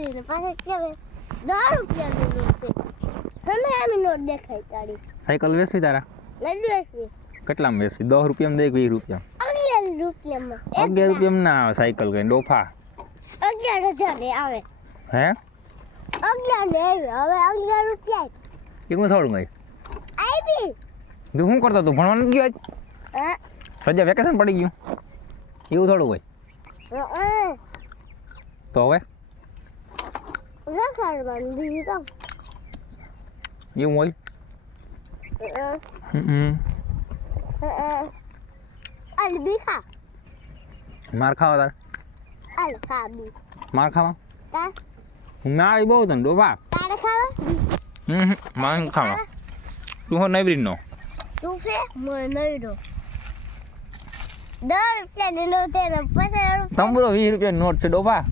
પહેરી ને પાછા કેવે 10 રૂપિયાની નોટ છે હમે આમી નોટ દેખાય તારી સાયકલ વેચવી તારા લલ્લુ છે કેટલામાં વેચવી 10 રૂપિયામાં દે 20 રૂપિયા 11 રૂપિયામાં 11 રૂપિયામાં ના આવે સાયકલ કઈ ડોફા 11,000 ને આવે હે 11 ને આવે હવે 11 રૂપિયા કેવું થોડું ગઈ આવી તું શું કરતો તું ભણવાનું ગયો હા સજા વેકેશન પડી ગયું એવું થોડું હોય તો હવે રખાડવાનું બીજું કામ એવું હોય અલ બીખા માર ખાવા તાર અલ ખાબી માર ખાવા તાર ના આવી બહુ તને ડોફા તારે ખાવા માર ખાવા તું હો નવરી નો તું ફે મને નઈ દો 10 રૂપિયાની નોટ છે ને 50 રૂપિયા તંબુરો 20 રૂપિયાની નોટ છે ડોફા